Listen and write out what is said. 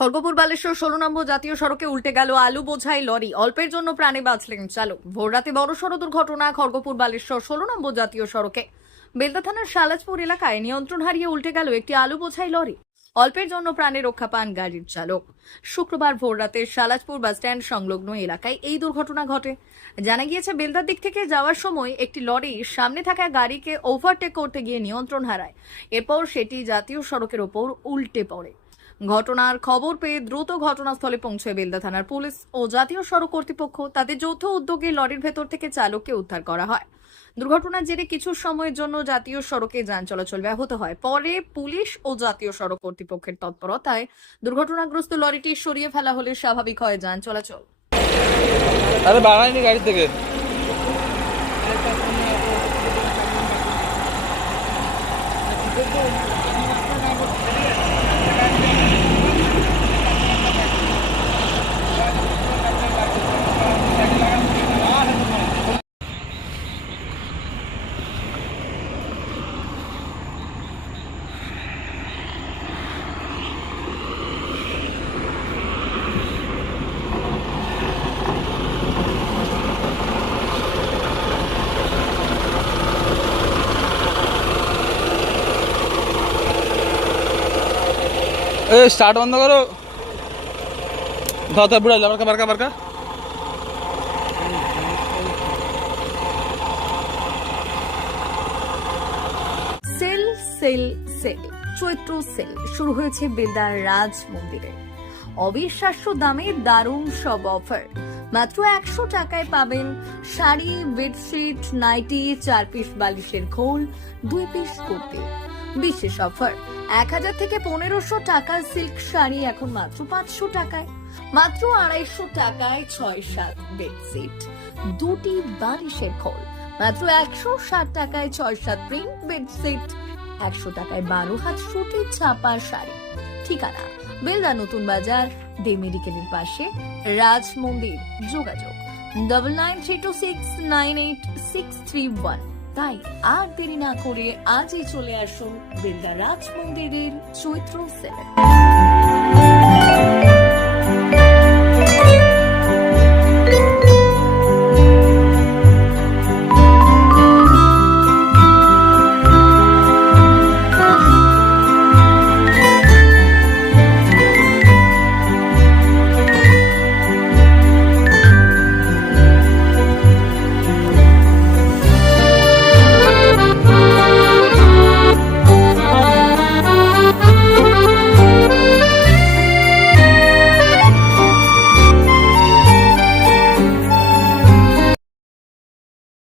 খড়গপুর বালেশ্বর 16 নম্বর জাতীয় সড়কে উল্টে গেল আলু বোঝাই লরি। অল্পের জন্য প্রাণে বাঁচলেন চালক। ভোররাতে বড়সড় দুর্ঘটনা খড়গপুর বালেশ্বর 16 নম্বর জাতীয় সড়কে বেলদা থানার সালাজপুর এলাকায় নিয়ন্ত্রণ হারিয়ে উল্টে গেল একটি আলু বোঝাই লরি। অল্পের জন্য প্রাণে রক্ষা পান গাড়ির চালক। শুক্রবার ভোররাতে সালাজপুর বাসস্ট্যান্ড সংলগ্ন এলাকায় এই দুর্ঘটনা ঘটে। জানা গিয়েছে, বেলদার দিক থেকে যাওয়ার সময় একটি লরি সামনে থাকা গাড়িকে ওভারটেক করতে গিয়ে নিয়ন্ত্রণ হারায়। এরপর সেটি জাতীয় সড়কের ওপর উল্টে পড়ে। ঘটনার খবর পেয়ে দ্রুত ঘটনাস্থলে পৌঁছে বেলদা থানার পুলিশ ও জাতীয় সড়ক কর্তৃপক্ষ। তাদের যৌথ উদ্যোগে লরির ভেতর থেকে চালককে উদ্ধার করা হয়। দুর্ঘটনার জেরে কিছু সময়ের জন্য জাতীয় সড়কে যান চলাচল ব্যাহত হয়। পরে পুলিশ ও জাতীয় সড়ক কর্তৃপক্ষের তৎপরতায় দুর্ঘটনাগ্রস্ত লরিটি সরিয়ে ফেলা হলে স্বাভাবিক হয় যান চলাচল। আরে বাড়াইনি গাড়ি থেকে। स्टार्ट बंद करो। था बुढ़ा बड़का बड़का बड़का সেল সেল সেল চৈত্র সেল শুরু হয়েছে বেলদার রাজ মন্দিরে। অবিশ্বাস্য দামে দারুণ সব অফার। মাত্র 100 টাকায় পাবেন শাড়ি, বেডশিট, নাইটি, 4 পিস বালিশের খোল, 2 পিস কুর্তি। বিশেষ অফার, 1000 থেকে 1500 টাকার সিল্ক শাড়ি এখন মাত্র 500 টাকায়। মাত্র 250 টাকায় 6-7 বেডশিট, 2টি বালিশের খোল। মাত্র 160 টাকায় 6-7 প্রিন্ট বেডশিট, 100 টাকায় 12 হাত সুতির ছাপা শাড়ি। ঠিকানা বেলদা নতুন বাজার, দে মেডিকেলের পাশে, রাজ মন্দির। যোগাযোগ 9932698631। তাই আর দেরি না করে আজই চলে আসুন বেলদা রাজ মন্দিরের চৈত্র সেলে।